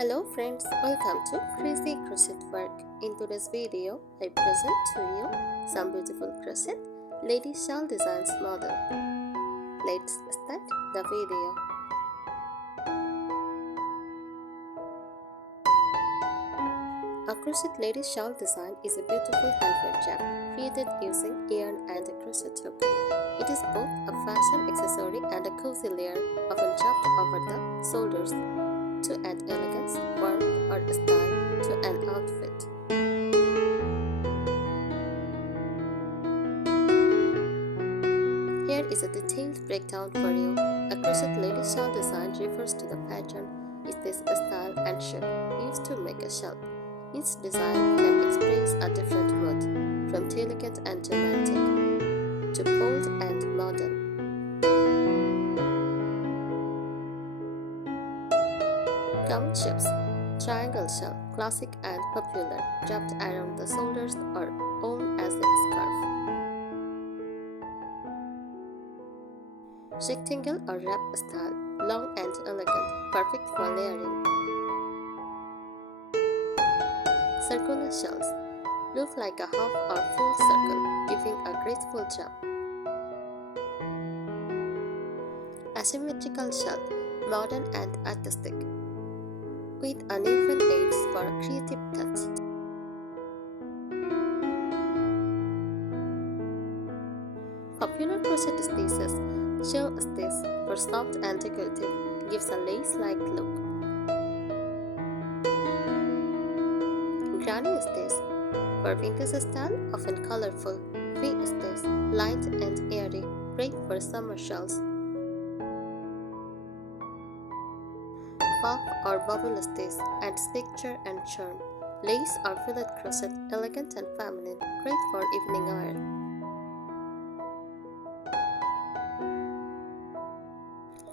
Hello friends, welcome to Crazy Crochet Work. In today's video, I present to you some beautiful crochet lady shawl designs model. Let's start the video. A crochet lady shawl design is a beautiful handmade jam created using yarn and a crochet hook. It is both a fashion accessory and a cozy layer, often dropped over the shoulders to add elegance, warmth, or style to an outfit. Here is a detailed breakdown for you. A crochet lady shawl design refers to the pattern, stitch style, and shape used to make a shawl. Each design can express a different mood, from delicate and romantic to bold and modern. Gown shapes: triangle shawl, classic and popular, wrapped around the shoulders or worn as a scarf. Rectangle or wrap style, long and elegant, perfect for layering. Circular shells look like a half or full circle, giving a graceful jump. Asymmetrical shell, modern and artistic, with uneven edges for a creative touch. Popular crochet stitches, shell stitch for soft and decorative, gives a lace-like look. Granny stitch for vintage style, often colorful. V stitch, light and airy, great for summer shells. Puff or bubble stitch adds texture and charm. Lace or fillet crochet, elegant and feminine, great for evening wear.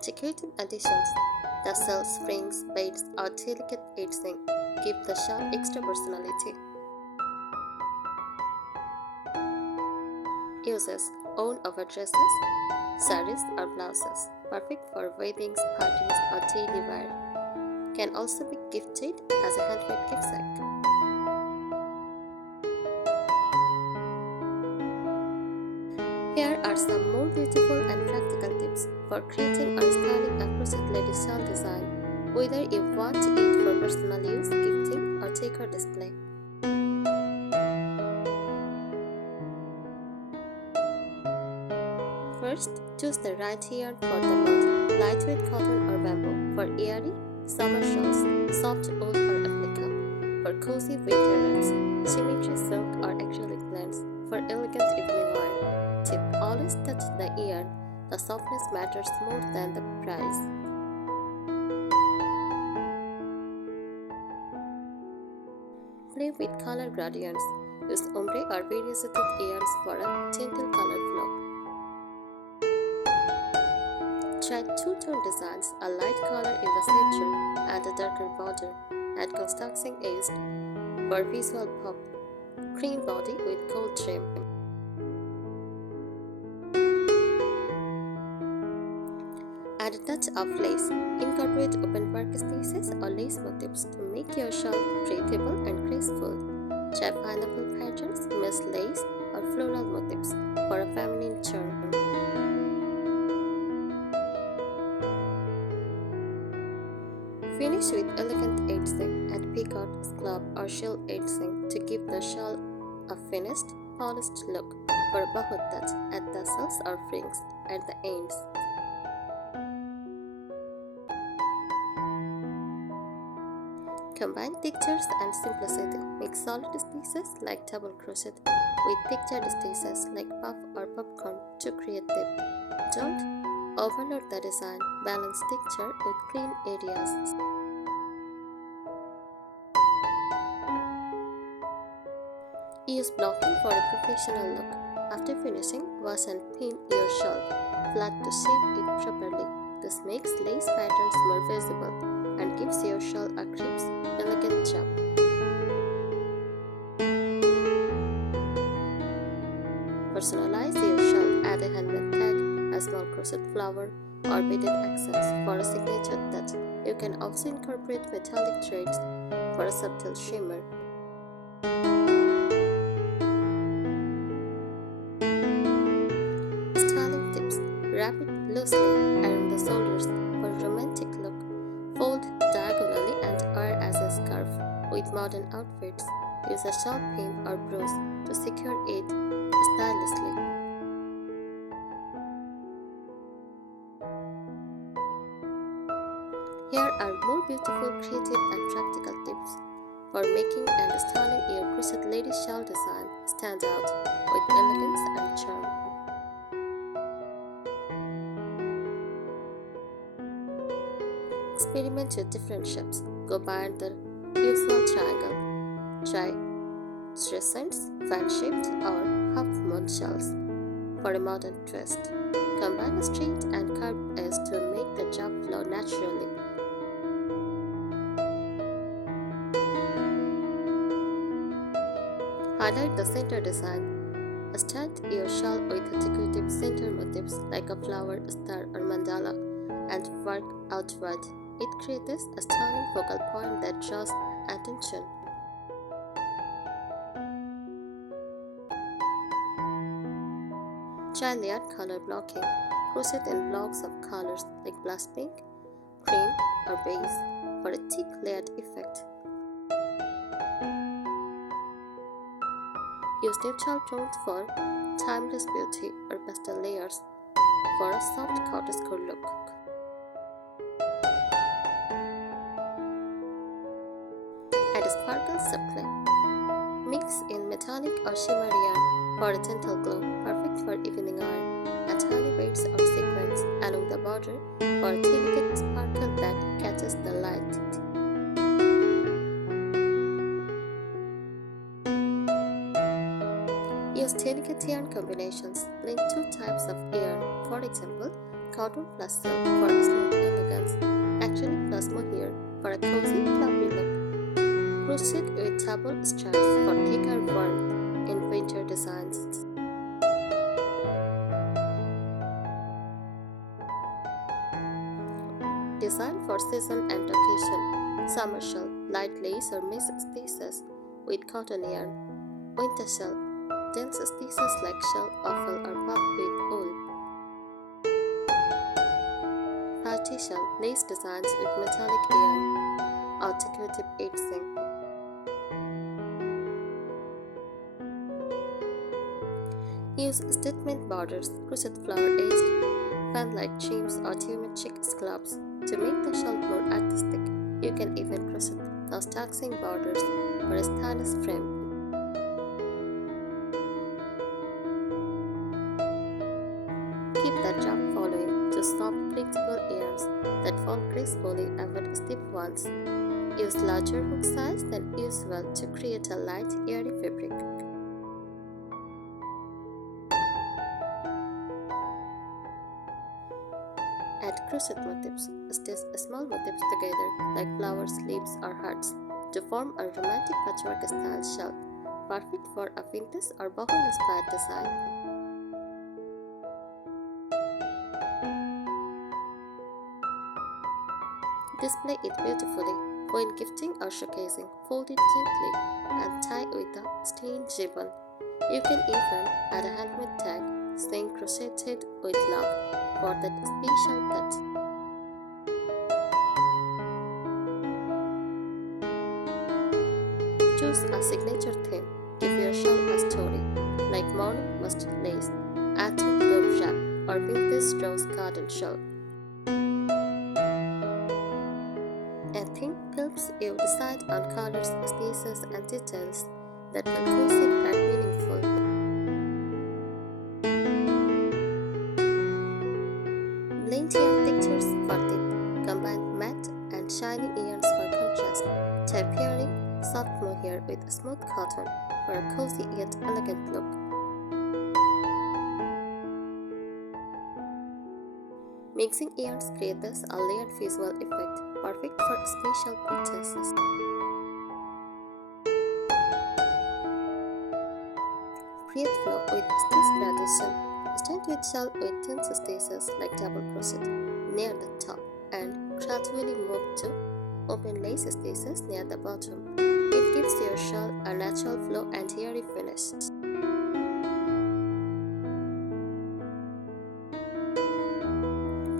Decorative additions: tassels, springs, beads, or delicate edging give the shawl extra personality. Uses: worn over dresses, saris, or blouses, perfect for weddings, parties, or daily wear. Can also be gifted as a handmade keepsake. Here are some more beautiful and practical tips for creating or styling a crochet lady shawl design, whether you want it for personal use, gifting, or decor display. First, choose the right yarn for the mold: lightweight cotton or bamboo for airy summer shawls, soft wool or applica for cozy winter wears, symmetry silk or acrylic blends for elegant evening wear. Tip: always touch the yarn. The softness matters more than the price. Play with color gradients. Use ombre or variegated yarns for a gentle color flow. Try two-tone designs, a light color in the center and a darker border. Add constructing edge for visual pop. Cream body with gold trim. Add a touch of lace. Incorporate open work stitches or lace motifs to make your shawl breathable and graceful. Try pineapple patterns, mesh lace, or floral motifs for a feminine charm. Finish with elegant edging and peacock, scallop, or shell edging to give the shawl a finished, polished look. For a boho touch, add tassels or fringes at the ends. Combine textures and simplicity. Make solid stitches like double crochet with textured stitches like puff or popcorn to create depth. Don't overload the design. Balance texture with clean areas. Use blocking for a professional look. After finishing, wash and pin your shawl flat to shape it properly. This makes lace patterns more visible and gives your shawl a crisp, elegant jump. Personalize your shawl. Add a handmade tag, a small crochet flower, or beaded accents for a signature touch. You can also incorporate metallic threads for a subtle shimmer. Styling tips: wrap it loosely around the shoulders for a romantic look. Fold diagonally and wear as a scarf. With modern outfits, use a shawl pin or brush to secure it stylishly. Here are more beautiful, creative, and practical tips for making and styling your crochet lady shawl design stand out with elegance and charm. Experiment with different shapes. Go beyond the usual triangle. Try crescents, fan-shaped, or half-moon shells for a modern twist. Combine a straight and curved edge to make the job flow naturally. Highlight the center design. Start your shawl with decorative center motifs like a flower, star, or mandala and work outward. It creates a stunning focal point that draws attention. Try layered color blocking. Crochet in blocks of colors like blush pink, cream, or beige for a thick layered effect. Use neutral tones for timeless beauty or pastel layers for a soft cottage-core look. Add sparkles subtly. Mix in metallic or shimmer yarn for a gentle glow, perfect for evening wear. Add tiny beads or sequins along the border for a delicate sparkle that catches the light. Use delicate yarn combinations. Blend two types of yarn, for example, cotton plus silk for smooth elegance, acrylic plus mohair for a cozy, fluffy look. Crochet with double strands for thicker warmth in winter designs. Design for season and occasion. Summer shawl, light lace or mesh stitches with cotton yarn. Winter shawl, dense stitches like shell, offal, or puff with wool. Party shawl, lace designs with metallic yarn or decorative edging. Use statement borders, crochet flower-edged, fan-like trims or geometric scallops to make the shawl more artistic. You can even crochet non-taxing borders for a stylish frame. Keep the drop following to soft, flexible yarns that fall gracefully over stiff ones. Use larger hook size than usual to create a light, airy fabric. Add crochet motifs. Stitch small motifs together like flowers, leaves, or hearts to form a romantic patchwork style shawl, perfect for a vintage or boho-inspired design. Display it beautifully. When gifting or showcasing, fold it gently and tie with a stained ribbon. You can even add a handmade tag saying crocheted with love for that special touch. Choose a signature theme. Give your shawl a story, like morning must lace, autumn bloom wrap, or vintage rose garden shawl. A theme helps you decide on colors, spaces, and details that feel cohesive and meaningful. Blend yarn textures for depth. Combine matte and shiny yarns for contrast. Try pairing soft mohair with smooth cotton for a cozy yet elegant look. Mixing yarns creates a layered visual effect, perfect for special purchases. Create flow with stitch gradation. Start with shawl with thin stitches like double crochet near the top and Gradually move to open lace stitches near the bottom. It gives your shawl a natural flow and airy finish.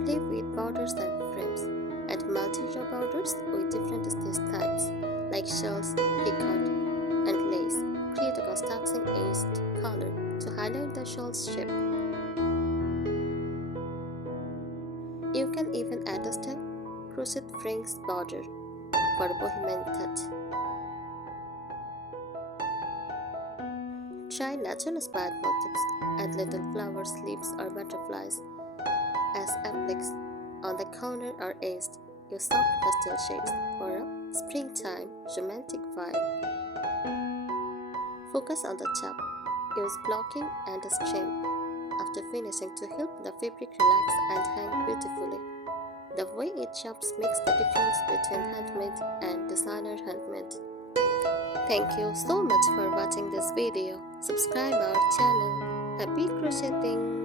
Play with borders and frames. Add multi-row borders with different stitch types like shells, picot, and lace. Create a contrasting edged color to highlight the shawl's shape. You can even add a step crochet fringe border for a bohemian touch. Try natural-inspired motifs. Add little flowers, leaves, or butterflies as appliques on the corner or edge. Use soft pastel shades for a springtime romantic vibe. Focus on the top. Use blocking and a string after finishing to help the fabric relax and hang beautifully. The way it chops makes the difference between handmade and designer handmade. Thank you so much for watching this video. Subscribe our channel. Happy crocheting!